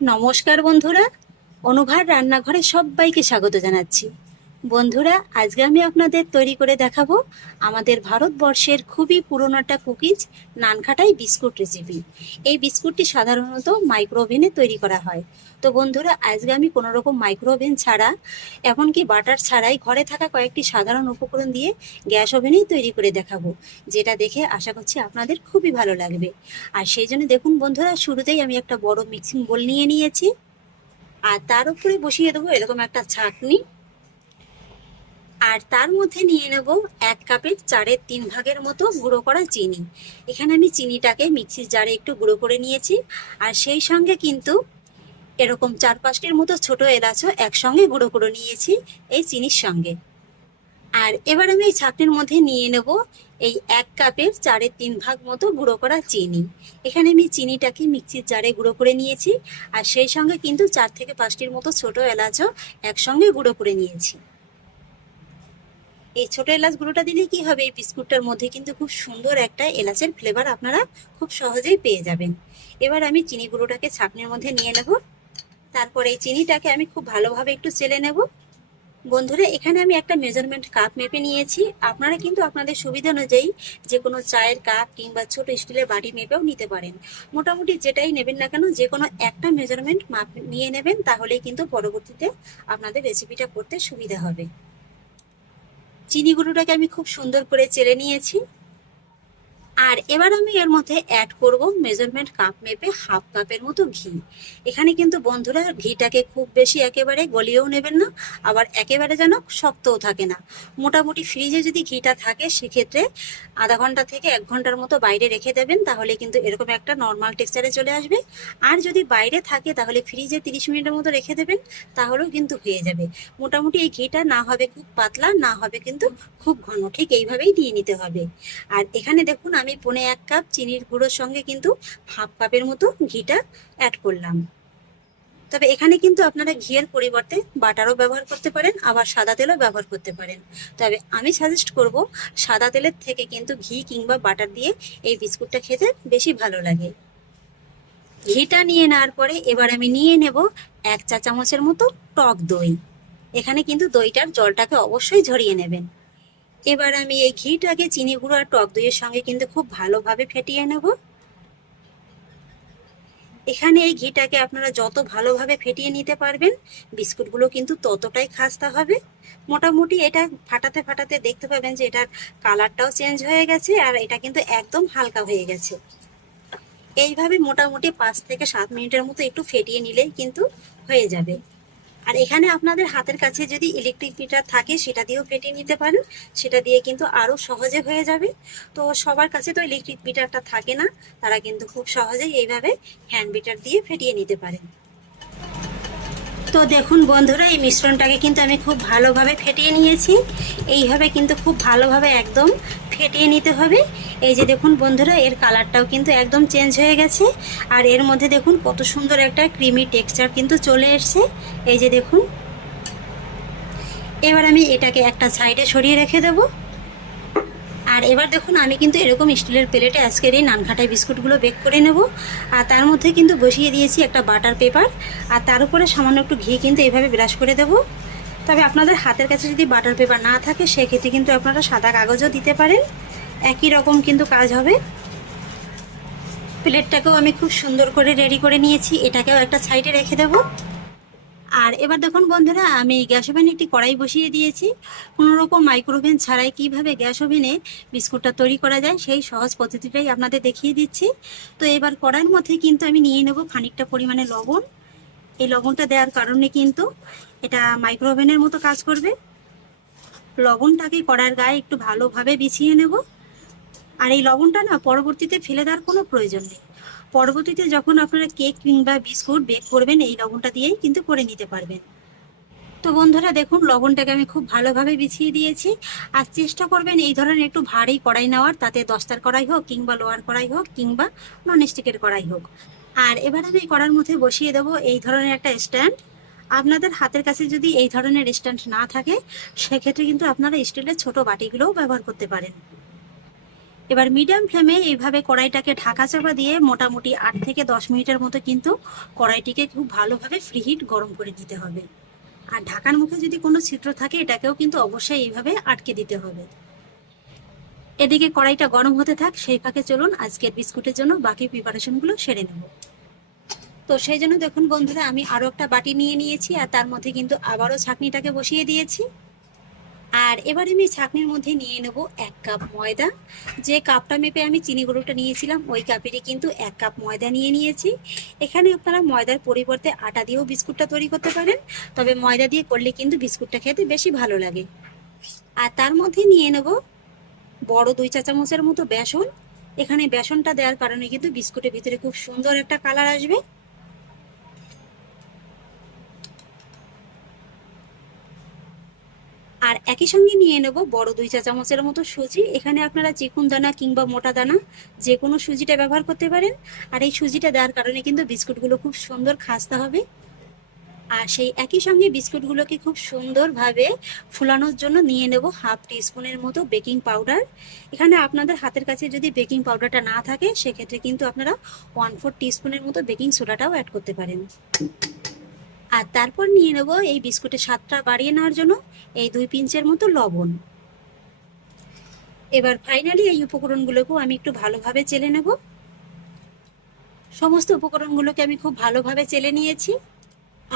নমস্কার বন্ধুরা, অনুভার রান্নাঘরে সবাইকে স্বাগত জানাচ্ছি। বন্ধুরা, আজকে আমি আপনাদের তৈরি করে দেখাবো আমাদের ভারতবর্ষের খুবই পুরনো একটা কুকিজ নানখাটাই বিস্কুট রেসিপি। এই বিস্কুটটি সাধারণত মাইক্রো ওভেনে তৈরি করা হয়। তো বন্ধুরা, আজকে আমি কোনো রকম মাইক্রো ওভেন ছাড়া, এমনকি বাটার ছাড়াই ঘরে থাকা কয়েকটি সাধারণ উপকরণ দিয়ে গ্যাস ওভেনেই তৈরি করে দেখাবো, যেটা দেখে আশা করছি আপনাদের খুবই ভালো লাগবে। আর সেই জন্য দেখুন বন্ধুরা, শুরুতেই আমি একটা বড় মিক্সিং বোল নিয়ে নিয়েছি, আর তার উপরে বসিয়ে দেবো এরকম একটা ছাঁকনি। আর তার মধ্যে নিয়ে নেব 1 কাপের 4/3 মতো গুঁড়ো করা চিনি। এখানে আমি চিনিটাকে মিক্সির জারে একটু গুঁড়ো করে নিয়েছি, আর সেই সঙ্গে কিন্তু এরকম 4-5টির মতো ছোট এলাচও একসঙ্গে গুঁড়ো করে নিয়েছি এই চিনির সঙ্গে। আর এবার আমি এই ছাঁকনির মধ্যে নিয়ে নেব এই 1 কাপের 4/3 মতো গুঁড়ো করা চিনি। এখানে আমি চিনিটাকে মিক্সির জারে গুঁড়ো করে নিয়েছি, আর সেই সঙ্গে কিন্তু 4 থেকে 5টির মতো ছোট এলাচও একসঙ্গে গুঁড়ো করে নিয়েছি। এই ছোট এলাচ গুঁড়োটা দিলে কি হবে, এই বিস্কুটটার মধ্যে কিন্তু খুব সুন্দর একটা এলাচের ফ্লেভার আপনারা খুব সহজেই পেয়ে যাবেন। এবার আমি চিনি গুঁড়োটাকে ছাঁকনির মধ্যে নিয়ে নেব। তারপর এই চিনিটাকে আমি খুব ভালোভাবে একটু চেলে নেব। বন্ধুরা, এখানে আমি একটা মেজারমেন্ট কাপ মেপে নিয়েছি। আপনারা কিন্তু আপনাদের সুবিধা অনুযায়ী যে কোনো চায়ের কাপ কিংবা ছোট স্টিলের বাটি মেপেও নিতে পারেন। মোটামুটি যেটাই নেবেন না কেন, যে কোনো একটা মেজারমেন্ট মাপ নিয়ে নেবেন, তাহলেই কিন্তু পরবর্তীতে আপনাদের রেসিপিটা করতে সুবিধা হবে। চিনি গুঁড়োটাকে আমি খুব সুন্দর করে চেলে নিয়েছি। আর এবার আমি এর মধ্যে অ্যাড করব মেজারমেন্ট কাপ মেপে 1/2 কাপের মতো ঘি। এখানে কিন্তু বন্ধুরা, ঘিটাকে খুব বেশি একেবারে গলিয়েও নেবেন না, আবার একেবারে যেন শক্তও থাকে না। মোটামুটি ফ্রিজে যদি ঘিটা থাকে, সেক্ষেত্রে আধা ঘন্টা থেকে 1 ঘন্টার মতো বাইরে রেখে দেবেন, তাহলে কিন্তু এরকম একটা নর্মাল টেক্সচারে চলে আসবে। আর যদি বাইরে থাকে, তাহলে ফ্রিজে 30 মিনিটের মতো রেখে দেবেন, তাহলেও কিন্তু হয়ে যাবে। মোটামুটি এই ঘিটা না হবে খুব পাতলা, না হবে কিন্তু খুব ঘন, ঠিক এইভাবেই দিয়ে নিতে হবে। আর এখানে দেখুন, আমি 1/4 কাপ চিনির গুঁড়োর সঙ্গে কিন্তু 1/2 কাপের মতো ঘিটা অ্যাড করলাম। তবে এখানে কিন্তু আপনারা ঘিয়ের পরিবর্তে বাটারও ব্যবহার করতে পারেন, আবার সাদা তেলও ব্যবহার করতে পারেন। তবে আমি সাজেস্ট করব, সাদা তেলের থেকে কিন্তু ঘি কিংবা বাটার দিয়ে এই বিস্কুটটা খেতে বেশি ভালো লাগে। ঘিটা নিয়ে নেওয়ার পরে এবার আমি নিয়ে নেব 1 চা চামচের মতো টক দই। এখানে কিন্তু দইটার জলটাকে অবশ্যই ঝরিয়ে নেবেন। এবার আমি এই ঘিটাকে চিনি গুঁড়ো আর টক দইয়ের সঙ্গে কিন্তু খুব ভালোভাবে ফেটিয়ে নেব। এখানে এই ঘিটাকে আপনারা যত ভালোভাবে ফেটিয়ে নিতে পারবেন, বিস্কুটগুলো কিন্তু ততটাই খাস্তা হবে। মোটামুটি এটা ফাটাতে ফাটাতে দেখতে পাবেন যে এটার কালারটাও চেঞ্জ হয়ে গেছে, আর এটা কিন্তু একদম হালকা হয়ে গেছে। এইভাবে মোটামুটি 5 থেকে 7 মিনিটের মতো একটু ফেটিয়ে নিলেই কিন্তু হয়ে যাবে। আর এখানে আপনাদের হাতের কাছে যদি ইলেকট্রিক বিটার থাকে, সেটা দিয়েও ফেটিয়ে নিতে পারেন, সেটা দিয়ে কিন্তু আরো সহজে হয়ে যাবে। তো সবার কাছে তো ইলেকট্রিক বিটারটা থাকে না, তারা কিন্তু খুব সহজেই এইভাবে হ্যান্ড বিটার দিয়ে ফেটিয়ে নিতে পারেন। তো দেখুন বন্ধুরা, এই মিশ্রণটাকে কিন্তু আমি খুব ভালোভাবে ফেটিয়ে নিয়েছি। এইভাবে কিন্তু খুব ভালোভাবে একদম ফেটিয়ে নিতে হবে। এই যে দেখুন বন্ধুরা, এর কালারটাও কিন্তু একদম চেঞ্জ হয়ে গেছে। আর এর মধ্যে দেখুন কত সুন্দর একটা ক্রিমি টেক্সচার কিন্তু চলে এসছে। এই যে দেখুন, এবার আমি এটাকে একটা সাইডে সরিয়ে রেখে দেবো। আর এবার দেখুন, আমি কিন্তু এরকম স্টিলের প্লেটে আজকের এই নানখাটাই বিস্কুটগুলো বেক করে নেব। আর তার মধ্যে কিন্তু বসিয়ে দিয়েছি একটা বাটার পেপার, আর তার উপরে সামান্য একটু ঘি কিন্তু এইভাবে ব্রাশ করে দেব। তবে আপনাদের হাতের কাছে যদি বাটার পেপার না থাকে, সেক্ষেত্রে কিন্তু আপনারা সাদা কাগজও দিতে পারেন, একই রকম কিন্তু কাজ হবে। প্লেটটাকেও আমি খুব সুন্দর করে রেডি করে নিয়েছি, এটাকেও একটা সাইডে রেখে দেবো। আর এবার দেখুন বন্ধুরা, আমি গ্যাস ওভেনে একটি কড়াই বসিয়ে দিয়েছি। কোনো রকম মাইক্রোওভেন ছাড়াই কিভাবে গ্যাস ওভেনে বিস্কুটটা তৈরি করা যায়, সেই সহজ পদ্ধতিটাই আপনাদের দেখিয়ে দিচ্ছি। তো এবার কড়াইয়ের মধ্যে কিন্তু আমি নিয়ে নেব খানিকটা পরিমাণে লবণ। এই লবণটা দেওয়ার কারণে কিন্তু এটা মাইক্রোওভেনের মতো কাজ করবে। লবণটাকে কড়াইয়ের গায়ে একটু ভালোভাবে বিছিয়ে নেব। আর এই লবণটা না পরবর্তীতে ফেলে দেওয়ার কোনো প্রয়োজন নেই। পরবর্তীতে যখন আপনারা কেক কিংবা বিস্কুট বেক করবেন, এই লবণটা দিয়েই কিন্তু করে নিতে পারবেন। তো বন্ধুরা দেখুন, লবণটাকে আমি খুব ভালোভাবে বিছিয়ে দিয়েছি। আর চেষ্টা করবেন এই ধরনের একটু ভারী কড়াই নেওয়ার, তাতে দস্তার কড়াই হোক কিংবা লোহার কড়াই হোক কিংবা ননস্টিকের কড়াই হোক। আর এবার আমি কড়ার মধ্যে বসিয়ে দেবো এই ধরনের একটা স্ট্যান্ড। আপনাদের হাতের কাছে যদি এই ধরনের স্ট্যান্ড না থাকে, সেক্ষেত্রে কিন্তু আপনারা স্টিলের ছোট বাটিগুলোও ব্যবহার করতে পারেন। এবার মিডিয়াম ফ্লেমে এইভাবে কড়াইটাকে ঢাকা চাপা দিয়ে মোটামুটি 8 থেকে 10 মিনিটের মতো কিন্তু কড়াইটিকে খুব ভালোভাবে ফ্রিহিট গরম করে নিতে হবে। আর ঢাকার মুখে যদি কোনো ছিদ্র থাকে এটাকেও কিন্তু অবশ্যই এইভাবে আটকে দিতে হবে। এদিকে কড়াইটা গরম হতে থাক, সেই ফাঁকে চলুন আজকের বিস্কুটের জন্য বাকি প্রিপারেশনগুলো সেরে নেব। তো সেই জন্য দেখুন বন্ধুরা, আমি আরও একটা বাটি নিয়ে নিয়েছি আর তার মধ্যে কিন্তু আবারও ছাঁকনিটাকে বসিয়ে দিয়েছি। আর এবার আমি ছাঁকনির মধ্যে নিয়ে নেব 1 কাপ ময়দা। যে কাপটা মেপে আমি চিনি গুঁড়োটা নিয়েছিলাম ওই কাপেরই কিন্তু 1 কাপ ময়দা নিয়ে নিয়েছি। এখানে আপনারা ময়দার পরিবর্তে আটা দিয়েও বিস্কুটটা তৈরি করতে পারেন, তবে ময়দা দিয়ে করলে কিন্তু বিস্কুটটা খেতে বেশি ভালো লাগে। আর তার মধ্যে নিয়ে নেব বড় 2 চা চামচের মতো বেসন। এখানে বেসনটা দেওয়ার কারণে কিন্তু বিস্কুটের ভিতরে খুব সুন্দর একটা কালার আসবে। আর একই সঙ্গে নিয়ে নেব বড় 2 চা চামচের মতো সুজি। এখানে আপনারা চিকুন দানা কিংবা মোটা দানা যে কোনো সুজিটা ব্যবহার করতে পারেন। আর এই সুজিটা দেওয়ার কারণে কিন্তু বিস্কুটগুলো খুব সুন্দর খাস্তা হবে। আর সেই একই সঙ্গে বিস্কুটগুলোকে খুব সুন্দরভাবে ফুলানোর জন্য নিয়ে নেব হাফ টিস্পুনের মতো বেকিং পাউডার। এখানে আপনাদের হাতের কাছে যদি বেকিং পাউডারটা না থাকে সেক্ষেত্রে কিন্তু আপনারা 1/4 টিস্পুনের মতো বেকিং সোডাটাও অ্যাড করতে পারেন। আর তারপর নিয়ে নেব এই বিস্কুটের স্বাদটা বাড়িয়ে নেওয়ার জন্য এই 2 পিঞ্চের মতো লবণ। এবার ফাইনালি এই উপকরণগুলোকেও আমি একটু ভালোভাবে চেলে নেব। সমস্ত উপকরণগুলোকে আমি খুব ভালোভাবে চেলে নিয়েছি।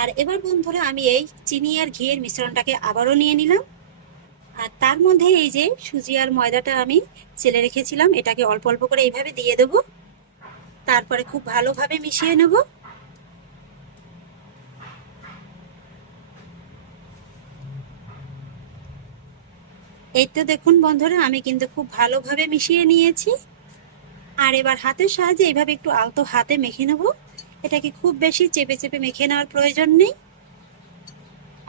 আর এবার বন্ধুরা আমি এই চিনি আর ঘিয়ের মিশ্রণটাকে আবারও নিয়ে নিলাম। আর তার মধ্যে এই যে সুজি আর ময়দাটা আমি চেলে রেখেছিলাম এটাকে অল্প অল্প করে এইভাবে দিয়ে দেব। তারপরে খুব ভালোভাবে মিশিয়ে নেব। এই তো দেখুন বন্ধুরা, আমি কিন্তু খুব ভালোভাবে মিশিয়ে নিয়েছি। আর এবার হাতের সাহায্যে এইভাবে একটু আলতো হাতে মেখে নেব। এটাকে খুব বেশি চেপে চেপে মেখে নেওয়ার প্রয়োজন নেই।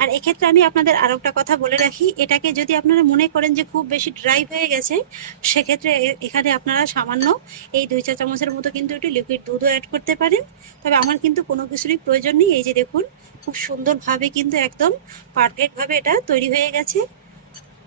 আর এক্ষেত্রে আমি আপনাদের আরো একটা কথা বলে রাখি, এটাকে যদি আপনারা মনে করেন যে খুব বেশি ড্রাই হয়ে গেছে সেক্ষেত্রে এখানে আপনারা সামান্য এই 2 চা চামচের মতো কিন্তু একটু লিকুইড দুধও অ্যাড করতে পারেন। তবে আমার কিন্তু কোনো কিছুরই প্রয়োজন নেই। এই যে দেখুন খুব সুন্দরভাবে কিন্তু একদম পারফেক্টভাবে এটা তৈরি হয়ে গেছে।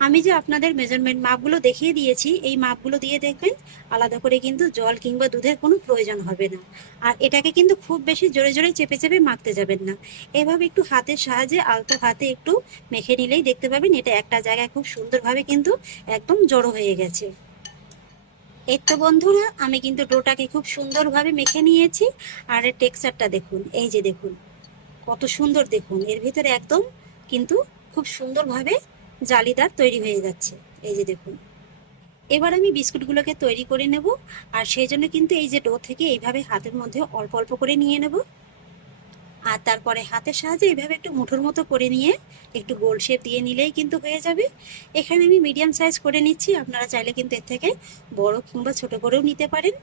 আমি যে আপনাদের মেজারমেন্ট মাপগুলো দেখিয়ে দিয়েছি এই মাপগুলো দিয়ে দেখবেন আলাদা করে কিন্তু জল কিংবা দুধের কোনো প্রয়োজন হবে না। আর এটাকে কিন্তু খুব বেশি জোরে জোরে চেপে চেপে মাখতে যাবেন না। এভাবে একটু হাতের সাহায্যে আলতো হাতে একটু মেখে নিলেই দেখতে পাবেন এটা একটা জায়গায় খুব সুন্দরভাবে কিন্তু একদম জড়ো হয়ে গেছে। এই তো বন্ধুরা, আমি কিন্তু ডোটাকে খুব সুন্দরভাবে মেখে নিয়েছি। আর এর টেক্সচারটা দেখুন, এই যে দেখুন কত সুন্দর, দেখুন এর ভিতরে একদম কিন্তু খুব সুন্দরভাবে জালিদার তৈরি হয়ে যাচ্ছে। এই যে দেখুন, এবার আমি বিস্কুটগুলোকে তৈরি করে নেব। আর সেই জন্য কিন্তু এই যে ডো থেকে এইভাবে হাতের মধ্যে অল্প অল্প করে নিয়ে নেব। আর তারপরে হাতের সাহায্যে এইভাবে একটু মুঠোর মতো করে নিয়ে একটু গোল শেপ দিয়ে নিলেই কিন্তু হয়ে যাবে। এখানে আমি মিডিয়াম সাইজ করে নিচ্ছি, আপনারা চাইলে কিন্তু এর থেকে বড় কিংবা ছোট করেও নিতে পারেন।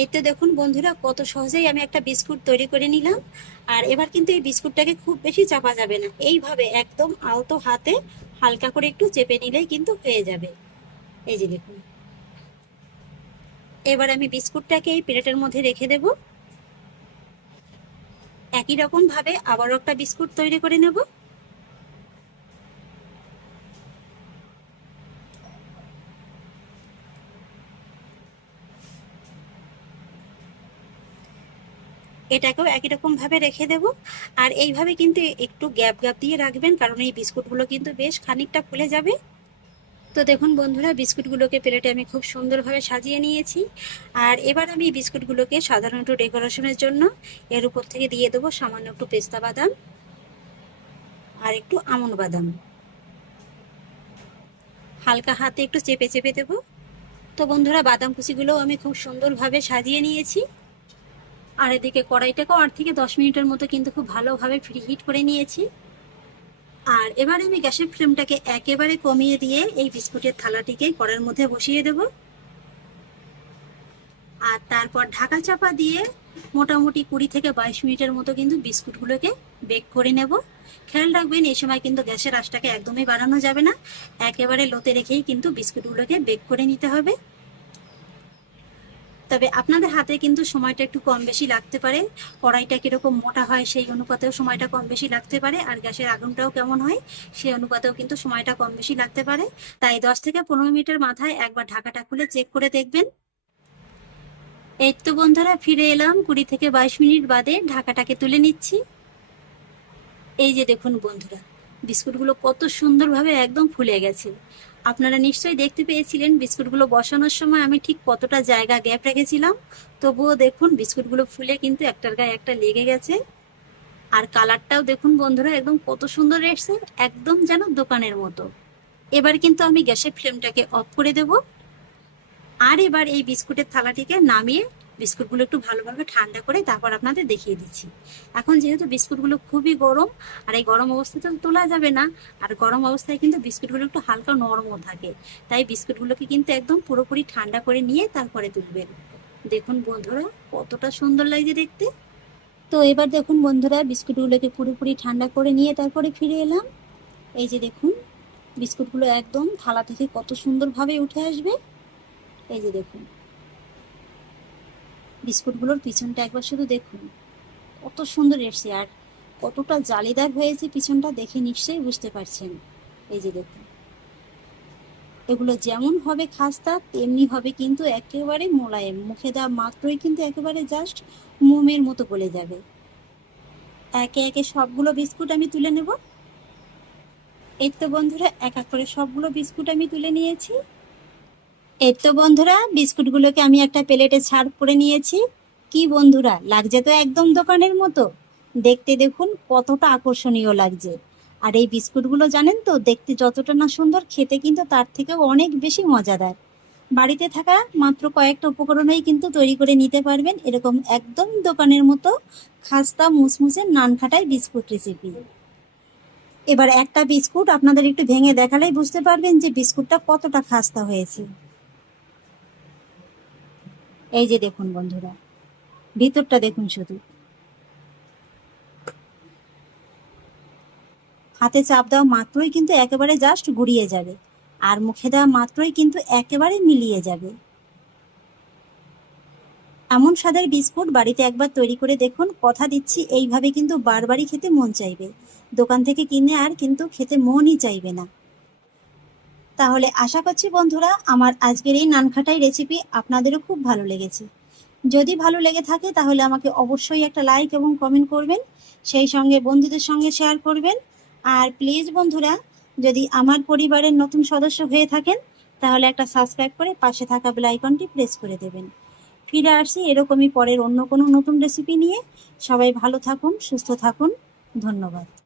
এই তো দেখুন বন্ধুরা, কত সহজেই আমি একটা বিস্কুট তৈরি করে নিলাম। আর এবার কিন্তু এই বিস্কুটটাকে খুব বেশি চাপা যাবে না, এইভাবে একদম আলতো হাতে হালকা করে একটু চেপে নিলেই কিন্তু হয়ে যাবে। এই যে দেখুন, এবার আমি বিস্কুটটাকে এই প্লেটের মধ্যে রেখে দেব। একই রকম ভাবে আবারও একটা বিস্কুট তৈরি করে নেব। এটাকেও একই রকম ভাবে রেখে দেব। আর এইভাবে কিন্তু একটু গ্যাপ গ্যাপ দিয়ে রাখবেন, কারণ এই বিস্কুটগুলো কিন্তু বেশ খানিকটা ফুলে যাবে। তো দেখুন বন্ধুরা, বিস্কুটগুলোকে প্লেটে আমি খুব সুন্দরভাবে সাজিয়ে নিয়েছি। আর এবার আমি বিস্কুটগুলোকে সাধারণত ডেকোরেশনের জন্য এর উপর থেকে দিয়ে দেবো সামান্য একটু পেস্তা বাদাম আর একটু আমন্ড বাদাম। হালকা হাতে একটু চেপে চেপে দেবো। তো বন্ধুরা, বাদাম কুচিগুলোও আমি খুব সুন্দরভাবে সাজিয়ে নিয়েছি। আর এদিকে কড়াইটাকেও 8 থেকে 10 মিনিটের মতো কিন্তু খুব ভালোভাবে প্রিহিট করে নিয়েছি। আর এবার আমি গ্যাসের ফ্লেমটাকে একেবারে কমিয়ে দিয়ে এই বিস্কুটের থালাটিকে কড়াইয়ের মধ্যে বসিয়ে দেব। আর তারপর ঢাকা চাপা দিয়ে মোটামুটি 20 থেকে 22 মিনিটের মতো কিন্তু বিস্কুটগুলোকে বেক করে নেব। খেয়াল রাখবেন এই সময় কিন্তু গ্যাসের আঁচটাকে একদমই বাড়ানো যাবে না, একেবারে লোতে রেখেই কিন্তু বিস্কুটগুলোকে বেক করে নিতে হবে। তো তবে আপনাদের হাতে কিন্তু সময়টা একটু কম বেশি লাগতে পারে। কড়াইটা কিরকম মোটা হয় সেই অনুপাতেও সময়টা কম বেশি লাগতে পারে, আর গ্যাসের আগুনটাও কেমন হয় সেই অনুপাতেও কিন্তু সময়টা কম বেশি লাগতে পারে। তাই 10 থেকে 15 মিনিটের মাথায় একবার ঢাকাটা খুলে চেক করে দেখবেন। এই তো বন্ধুরা ফিরে এলাম 20 থেকে 22 মিনিট বাদে। ঢাকাটাকে তুলে নিচ্ছি। এই যে দেখুন বন্ধুরা, বিস্কুটগুলো কত সুন্দরভাবে একদম ফুলে গেছে। আপনারা নিশ্চয়ই দেখতে পেয়েছিলেন বিস্কুটগুলো বসানোর সময় আমি ঠিক কতটা জায়গা গ্যাপ রেখেছিলাম। তবুও দেখুন বিস্কুটগুলো ফুলে কিন্তু একটার গায়ে একটা লেগে গেছে। আর কালারটাও দেখুন বন্ধুরা একদম কত সুন্দর এসছে, একদম যেন দোকানের মতো। এবার কিন্তু আমি গ্যাসের ফ্লেমটাকে অফ করে দেব। আর এবার এই বিস্কুটের থালাটিকে নামিয়ে বিস্কুটগুলো একটু ভালোভাবে ঠান্ডা করে তারপর আপনাদের দেখিয়ে দিচ্ছি। এখন যেহেতু বিস্কুটগুলো খুবই গরম, আর এই গরম অবস্থায় তো তোলা যাবে না, আর গরম অবস্থায় কিন্তু বিস্কুটগুলো একটু হালকা নরমও থাকে, তাই বিস্কুটগুলোকে কিন্তু একদম পুরোপুরি ঠান্ডা করে নিয়ে তারপরে তুলবেন। দেখুন বন্ধুরা কতটা সুন্দর লাগছে দেখতে। তো এবার দেখুন বন্ধুরা বিস্কুটগুলোকে পুরোপুরি ঠান্ডা করে নিয়ে তারপরে ফিরে এলাম। এই যে দেখুন বিস্কুটগুলো একদম থালা থেকে কত সুন্দরভাবে উঠে আসবে। এই যে দেখুন বিস্কুটগুলোর পিছনটা একবার শুধু দেখুন কত সুন্দর এসছে, আর কতটা জালিদার হয়েছে পিছনটা দেখে নিশ্চয়ই বুঝতে পারছেন। এই যে দেখুন এগুলো যেমন হবে খাস্তা তেমনি হবে কিন্তু একেবারে মোলায়েম, মুখে দেওয়া মাত্রই কিন্তু একেবারে জাস্ট মোমের মতো গলে যাবে। একে একে সবগুলো বিস্কুট আমি তুলে নেব। এই তো বন্ধুরা এক এক করে সবগুলো বিস্কুট আমি তুলে নিয়েছি। এই তো বন্ধুরা বিস্কুটগুলোকে আমি একটা প্লেটে সার্ভ করে নিয়েছি। কি বন্ধুরা লাগছে তো একদম দোকানের মতো। দেখতে দেখুন কতটা আকর্ষণীয় লাগছে। আর এই বিস্কুটগুলো জানেন তো দেখতে যতটা না সুন্দর, খেতে কিন্তু তার থেকেও অনেক বেশি মজাদার। বাড়িতে থাকা মাত্র কয়েকটা উপকরণেই কিন্তু তৈরি করে নিতে পারবেন এরকম একদম দোকানের মতো খাস্তা মুসমুসে নানখাটাই বিস্কুট রেসিপি। এবার একটা বিস্কুট আপনাদের একটু ভেঙে দেখালেই বুঝতে পারবেন যে বিস্কুটটা কতটা খাস্তা হয়েছে। এই যে দেখুন বন্ধুরা ভিতরটা দেখুন, শুধু হাতে চাপ দেওয়া মাত্রই কিন্তু একেবারে জাস্ট গুড়িয়ে যাবে, আর মুখে দেওয়া মাত্রই কিন্তু একেবারে মিলিয়ে যাবে। এমন স্বাদের বিস্কুট বাড়িতে একবার তৈরি করে দেখুন, কথা দিচ্ছি এইভাবে কিন্তু বারবারই খেতে মন চাইবে। দোকান থেকে কিনে আর কিন্তু খেতে মনই চাইবে না। তাহলে আশা করছি বন্ধুরা আমার আজকের এই নানখাটাই রেসিপি আপনাদেরও খুব ভালো লেগেছে। যদি ভালো লেগে থাকে তাহলে আমাকে অবশ্যই একটা লাইক এবং কমেন্ট করবেন, সেই সঙ্গে বন্ধুদের সঙ্গে শেয়ার করবেন। আর প্লিজ বন্ধুরা যদি আমার পরিবারের নতুন সদস্য হয়ে থাকেন তাহলে একটা সাবস্ক্রাইব করে পাশে থাকা বেল আইকনটি প্রেস করে দেবেন। ফিরে আসছি এরকমই পরের অন্য কোনো নতুন রেসিপি নিয়ে। সবাই ভালো থাকুন, সুস্থ থাকুন। ধন্যবাদ।